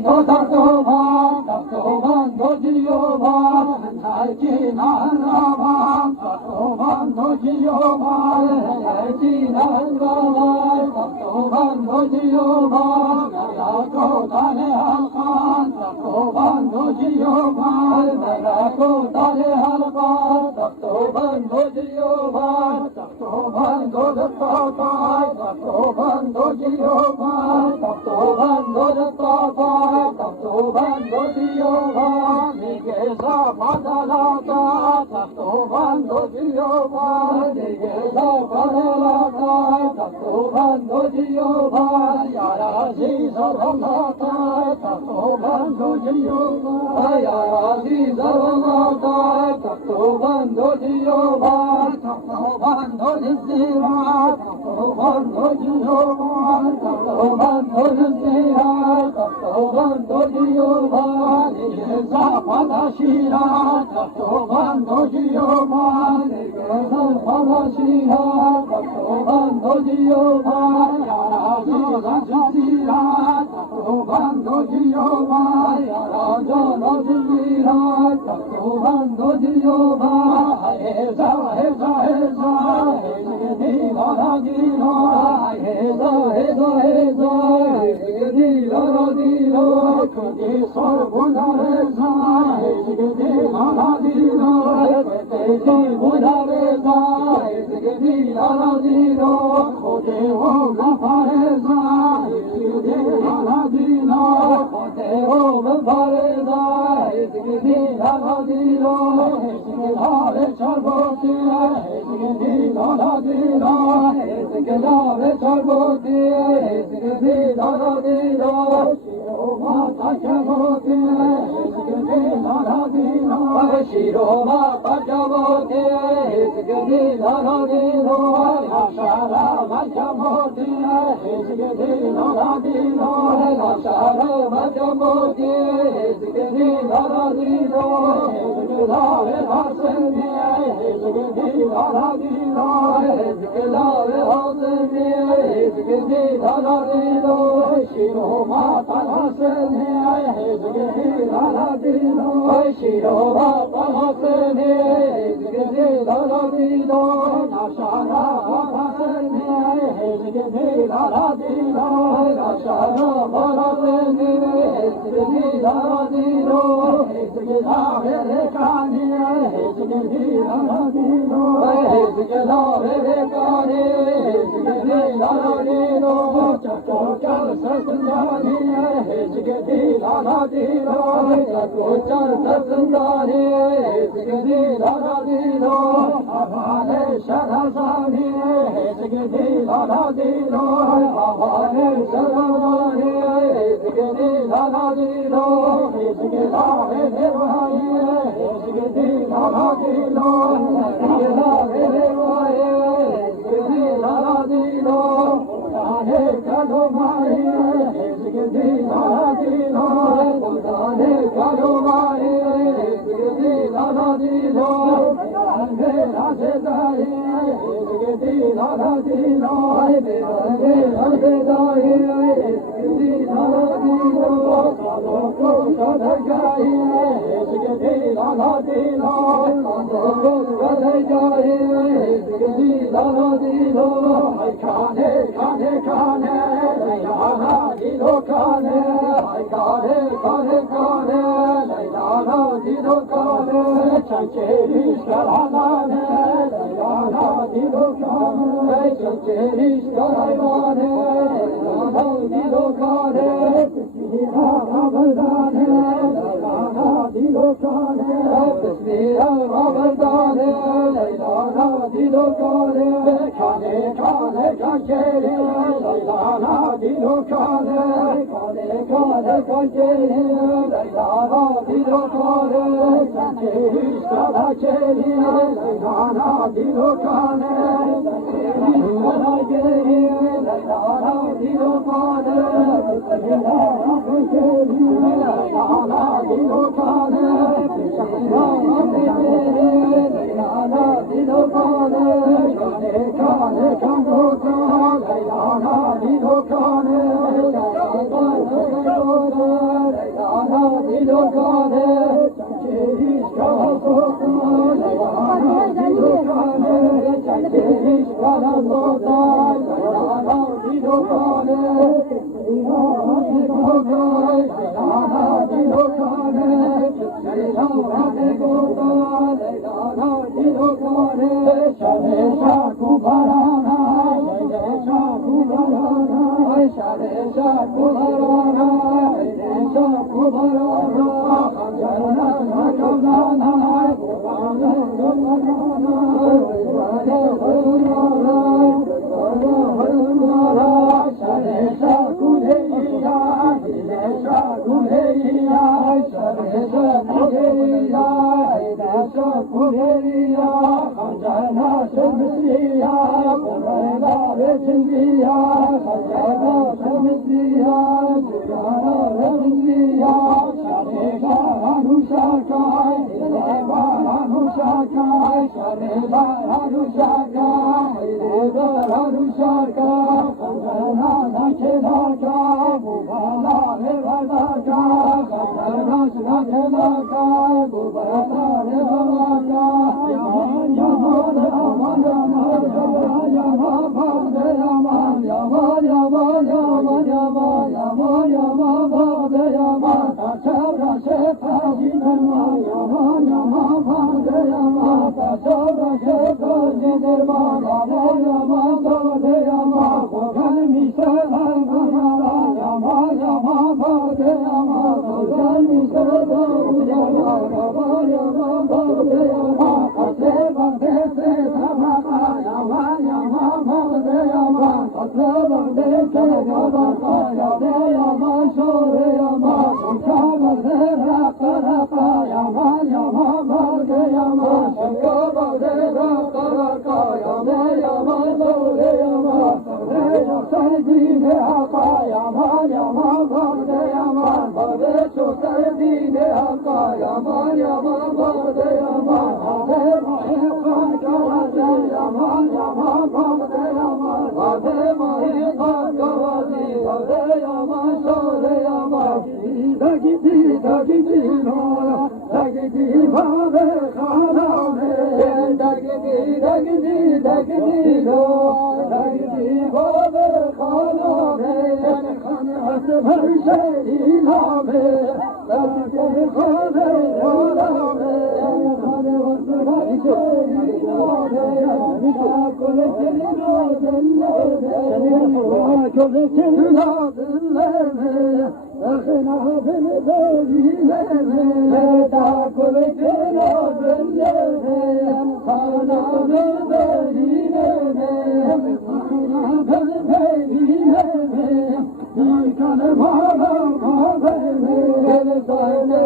bando takto bando jiyo bhan naiki nangavan takto bando jiyo bhan naiki nangavan takto bando jiyo bhan narako tane halkan takto bando jiyo bhan narako tane halkan takto bando jiyo bhan takto bando dattapai takto bando jiyo bhan takto bando dattapai takto bando jiyo bhan nigesa padalata takto bando jiyo bhan nigesa padalata takto bando jiyo bhan yarazi sarvamata takto bando jiyo bhan yarazi sarvamata takto bando jiyo bhan takto bando jiyo takto bando jiyo bhan takto bando jiyo takto bando jiyo bhan nigesa padashira takto bando jiyo bhan nigesa padashira takto bando jiyo bhan yarazi zanjira takto bando jiyo bhan yarazi zanjira takto bando jiyo bhan heza heza heza hezgedi laragino heza heza heza hezgedi laragino kudi sorbuna heza hezgedi laragino kudi buna heza hezgedi laragino kudi o gafareza hezgedi laragino kudi o gafareza hezgedi laragino hezgedi lare charboti hezgedi laragino hezgedi lare charboti hezgedi laragino shiroma tajaboti hezgedi laragino shiroma tajaboti hezgedi laragino ashara majaboti hezgedi laragino ashara majaboti hezgedi laragino hezgedi lare haseni hezgedi laragino hezgedi lare haseni hezgedi laragino shiroma tajaboti hezgedi laragino shiroma tajaboti hezgedi laragino ashara haseni hezgedi laragino ashara haseni hezgedi laragino hezgedi lare rekani hezgedi laragino hezgedi lare rekani hezgedi laragino chakko char sasandani hezgedi laragino chakko char sasandani hezgedi laragino avane sharazani hezgedi laragino avane sharazani hezgedi laragino hezgedi lare devani hezgedi laragino hezgedi lare devani hezgedi laragino Kudane kalomai hezgedi laragino Kudane kalomai hezgedi laragino Ande razedai hezgedi laragino Ande razedai hezgedi laragino Sadoko sadajai hezgedi laragino Sadoko sadajai hezgedi laragino Kane kane kane laylana dilo kane kane kane kane laylana dilo kane çançeri şaranane laylana dilo kane çançeri şaranane laylana dilo kane kısmiha rabdane laylana dilo kane kısmiha rabdane laylana dilo kane kane kane kanceri laylana dilo kane kane kane kanceri laylana dilo kane kanceri şarançeri laylana dilo kane kanceri laylana dilo kane laylana kanceri laylana dilo kane laylana dilo kane kane kane kangoka laylana dilo kane dilokane, çakeriş kalasota, leylana dilokane, çakeriş kalasota, leylana dilokane, leylana dilokane, leylana dilokane, leylana dilokane, şane şakubarana, şane şakubarana, şane şakubarana, şane şakubarana, hancarana şakavana, kubana kubana, şane şakuleya, dile şakuleya, şane şakuleya, dile şakuleya, hancarana şemsiya, kubana reçindiya, hancarana şemsiya, kubana reçindiya, şane şaranu şakay, dile baranu şakay, şane baranu şakay, dile baranu şakay, hancarana nakelaka, kubana revalaka, hancarana şnakelaka, kubana revalaka, yaman yaman yaman yaman yaman yaman bade yaman yaman yaman yaman yaman yaman yaman bade yaman taçavra şefa giderman yaman yaman bade yaman taçavra şefa giderman yaman yaman bade yaman kogan misalan gurala yaman yaman bade yaman kogan misalan gurala yaman yaman bade yaman Aslevan dese tamama yaman yaman bade yaman Aslevan dese tamama yaman şore yaman Şakavar zera karaka yaman yaman bade yaman Şakavar zera karaka yaman yaman şore yaman Şore sevdiğine haka yaman yaman bade yaman Bade çok sevdiğine haka yaman yaman bade yaman Bade mahikan kavazi yaman yaman bade yaman Bade mahikan kavazi bade yaman şore yaman Da gidi nola da gidi bade khaname da gidi no da gidi bade khaname khane asbar şehilame da gidi khane yolame khane asbar şehilame kole kelino delleme kole kelino delleme akhna beni berileme da kole kelino delleme khana berileme khana berileme nikane bana kahveme sahne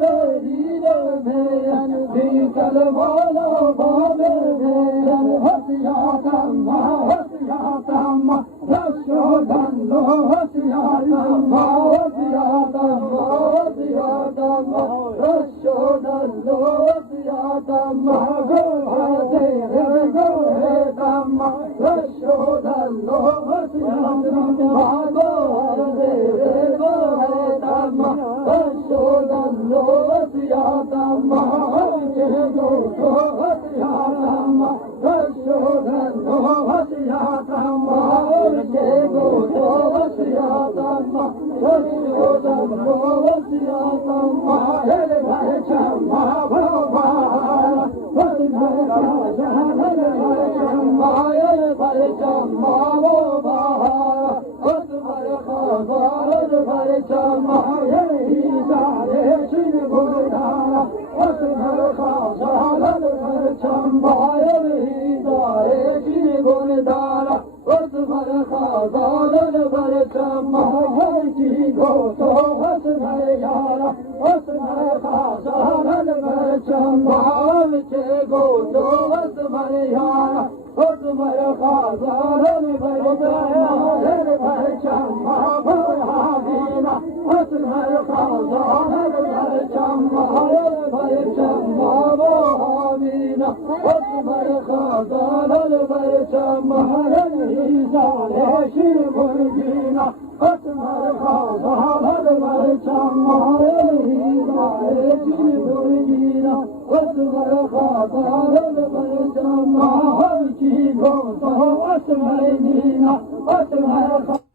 berileme nikane bana kahveme hasiyatamma Rashodan lo hasiyatamma Rashodan lo hasiyatamma Gohade gohetamma Rashodan lo hasiyatamma Gohade gohetamma Rashodan lo hasiyatamma Gohade gohetamma Rashodan lo hasiyatamma Atmar khazan al मारे जिन दुर्गीरा असगर खादार बरजमा हर की घोषो असमय नीना असमय